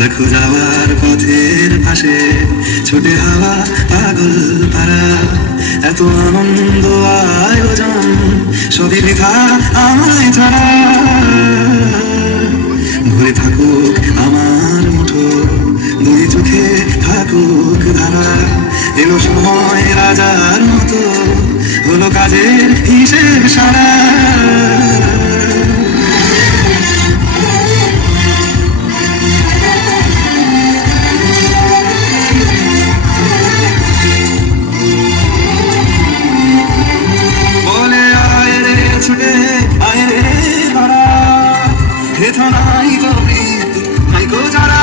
দেখো যাওয়ার পথের পাশে ছুটে হাওয়া পাগল পারা, এত আনন্দ আয়োজন সবই বৃথা আমায় ছাড়া। ঘুরে থাকুক আমার মুঠো, দুই চোখে থাকুক ধারা, এলো সময় রাজার মতো, হলো কাজের হিসেব সারা। বলে আয় রে ছুটে আয় রে ধরা, হেথা নাই গো মৃত্যু নাই গো যারা।